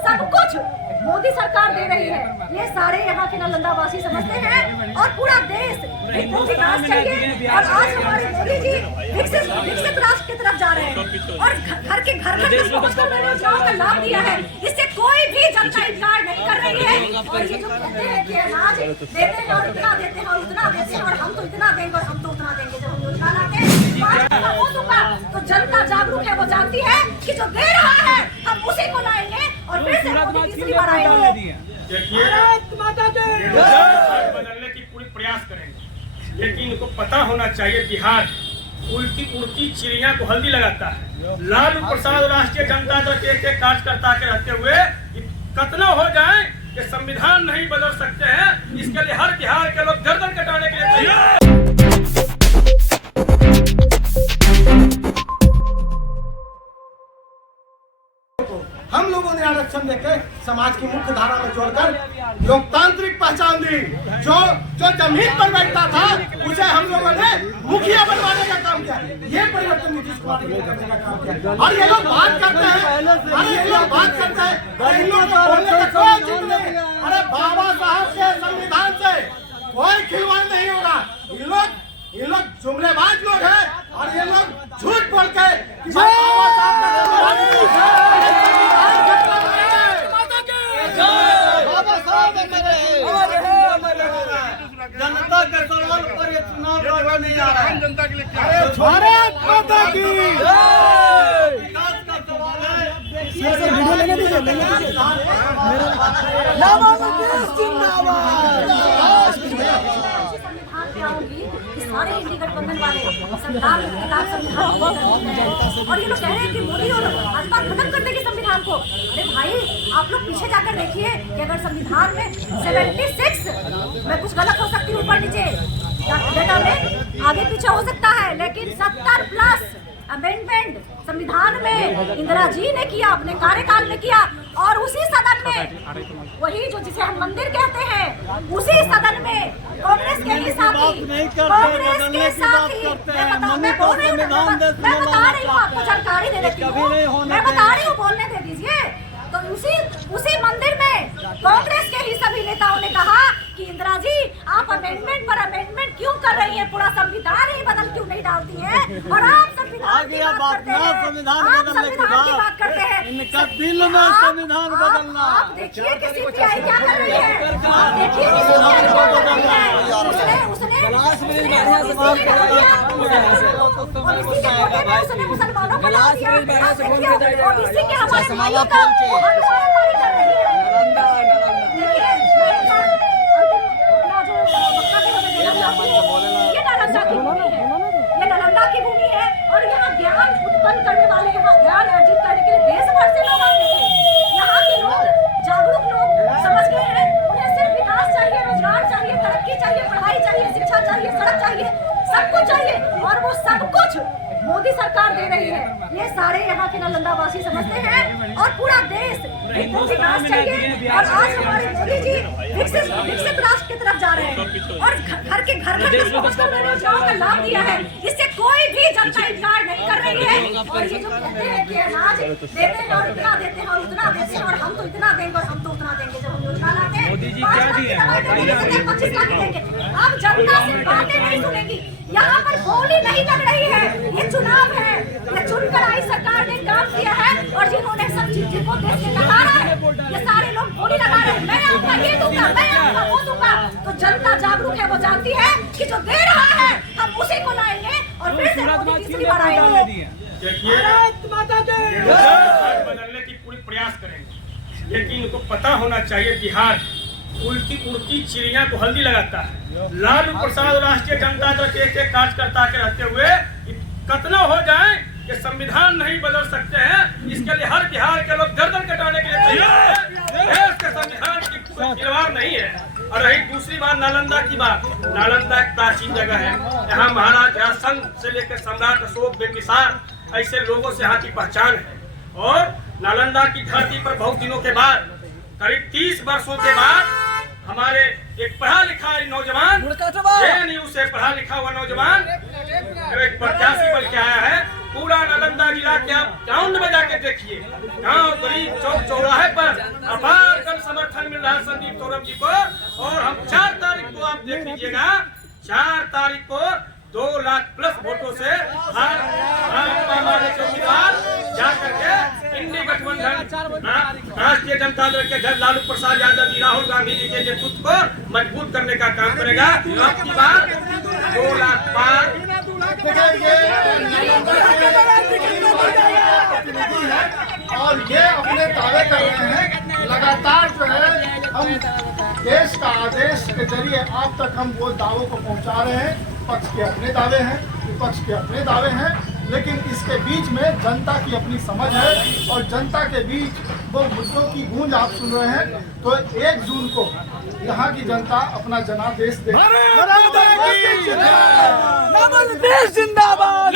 सब कुछ मोदी सरकार दे रही है। ये सारे यहाँ के नालंदा वासी समझते हैं और पूरा देश एकदम विकास चाहिए। और आज हमारे मोदी जी विकसित राष्ट्र की तरफ जा रहे हैं और घर के घर तक पहुंचकर योजनाओं का लाभ दिया है। इससे कोई भी जनता इंतजार नहीं कर रही है। और ये जो कहते हैं कि अनाज देते हैं और इतना देते हैं और उतना देते हैं और हम तो इतना देंगे और हम तो उतना देंगे, जब हम योजना लाते हैं तो जनता जागरूक है, वो जानती है कि जो दे रहा है हम उसी को लाएंगे और फिर से मोदी तीसरी बार आएंगे। बदलने की पूरी प्रयास करेंगे, लेकिन इनको पता होना चाहिए बिहार उल्टी उड़ती चिड़िया को हल्दी लगाता है। लालू प्रसाद राष्ट्रीय जनता दल के एक कार्यकर्ता के रहते हुए कतना हो जाए कि संविधान नहीं बदल सकते हैं, इसके लिए हर बिहार के लोग गर्दन कटाने के लिए तैयार। हम लोगों ने आरक्षण देके समाज की मुख्य धारा में जोड़कर लोकतांत्रिक पहचान दी। जो जमीन पर बैठता था उसे हम लोगों ने मुखिया बनवाने का काम किया। ये परिवर्तन नीतीश कुमार ने करने का काम किया। और ये लोग बात करते हैं, इन लोग बोलने का कोई चीज नहीं। अरे बाबा साहब के संविधान से कोई खिलवाड़ नहीं होगा। ये लोग जुमलेबाज लोग हैं और ये लोग झूठ बोल के बाबा साहब जनता के सवाल पर ये चुनाव लड़ने नहीं आ रहा है। जनता के लिए क्या है? भारत माता की विकास का सवाल है। सर वीडियो लेने दीजिए, सारे इंडी गठबंधन वाले सरकार के खिलाफ संविधान और ये लोग कह रहे हैं कि मोदी और भाजपा खत्म कर देगी संविधान को। अरे भाई, आप लोग पीछे जाकर देखिए कि अगर संविधान में 76 मैं कुछ गलत हो सकती हूँ ऊपर नीचे डेटा में आगे पीछे हो सकता है, लेकिन 70+ अमेंडमेंट संविधान में इंदिरा जी ने किया, अपने कार्यकाल में किया। और उसी सदन में वही जो जिसे हम मंदिर कहते हैं, उसी सदन में कांग्रेस के ही साथी मैं बता रही हूँ, आपको जानकारी दे देती हूँ, मैं बता रही हूँ, बोलने दे दीजिए। तो उसी मंदिर में कांग्रेस के ही सभी नेताओं ने कहा कि इंदिरा जी आप अमेंडमेंट पर अमेंडमेंट क्यों कर रही हैं, पूरा संविधान ही बदल क्यों नहीं डालती हैं। और आप संविधान की बात करते हैं, आप संविधान की बात करते हैं। इनका दिल में संविधान बदलना। आप देखिए कि सीपीआई क्या कर रही है, आप देखिए कि सीपीआई क्या कर रही है। उसने मुसलमानों को ला दिया, ओबीसी के हमारे भाइयों का अनुमान कर रही है। ये नालंदा की भूमि है, ये नालंदा की भूमि है और यहाँ ज्ञान उत्पन्न करने वाले, यहाँ ज्ञान अर्जित करने के लिए देश भर से लोग आते थे। यहाँ के लोग जागरूक लोग समझ गए हैं, उन्हें सिर्फ विकास चाहिए, रोजगार चाहिए, तरक्की चाहिए, पढ़ाई चाहिए, शिक्षा चाहिए, सड़क चाहिए, सब कुछ चाहिए। और वो सब कुछ मोदी सरकार दे रही है। ये सारे यहाँ के नालंदा वासी समझते हैं और पूरा देश एकदम विकास चाहिए। और आज हमारे मोदी जी विकसित राष्ट्र की तरफ जा रहे हैं और घर के घर तक पहुंचकर योजनाओं का लाभ दिया है। इससे कोई भी जनता इंतजार नहीं कर रही है। और ये जो कहते हैं कि अनाज देते हैं और इतना देते हैं और उतना देते हैं और हम तो इतना देंगे और हम तो उतना देंगे, जब हम योजना लाते हैं 25 लाख देंगे। अब जनता से बातें नहीं सुनेगी, यहाँ पर बोली नहीं लग रही है। ये चुनाव है, ये चुनकर आई सरकार ने काम किया है और जिन्होंने सब चीज को देश में नकारा है, ये सारे लोग बोली लगा रहे हैं, मैं आपका ये दूंगा, मैं आपका वो दूंगा। तो जनता जागरूक है, वो जानती है कि जो दे रहा है हम उसी को लाएंगे और फिर से मोदी तीसरी बार आएंगे। बदलने की पूरी प्रयास करेंगे, लेकिन इनको पता होना चाहिए बिहार उल्टी उड़ती चिड़िया को हल्दी लगाता है। लालू प्रसाद राष्ट्रीय जनता दल के एक कार्यकर्ता के रहते हुए कतना हो जाए कि संविधान नहीं बदल सकते हैं, इसके लिए हर बिहार के लोग गर्दन कटाने के लिए तैयार हैं। देश के संविधान की कोई खिलवाड़ नहीं है। और रही दूसरी बात नालंदा की बात, नालंदा एक प्राचीन जगह है। यहाँ महाराज ध्यानचंद से लेकर सम्राट अशोक बिंबिसार ऐसे लोगों से यहाँ की पहचान है। और नालंदा की धरती पर बहुत दिनों के बाद, करीब 30 वर्षों के बाद, हमारे एक पढ़ा लिखा नौजवान, JNU से पढ़ा लिखा हुआ नौजवान एक प्रत्याशी बन के आया है पूरा नालंदा जिला के आप ग्राउंड में जाके देखिए, गांव गरीब चौक चौराहे पर अपार जन समर्थन मिल रहा है संदीप तोरम जी को। और हम 4 तारीख को आप देख लीजिएगा, 4 तारीख को 2 लाख प्लस वोटों से हमारे चौकीदार जाकर के इंडी गठबंधन राष्ट्रीय जनता दल के अध्यक्ष लालू प्रसाद यादव जी, राहुल गांधी जी के नेतृत्व को मजबूत करने का काम करेगा। अब की बार 2 लाख पार। देखिए ये प्रतिनिधि है और ये अपने दावे कर रहे हैं लगातार जो है हम देश का आदेश के जरिए आप तक हम वो दावों को पहुंचा रहे हैं। पक्ष के अपने दावे हैं, विपक्ष के अपने दावे हैं, लेकिन इसके बीच में जनता की अपनी समझ है और जनता के बीच वो मुद्दों की गूंज आप सुन रहे हैं। तो 1 जून को यहाँ की जनता अपना जनादेश दे। जिंदाबाद।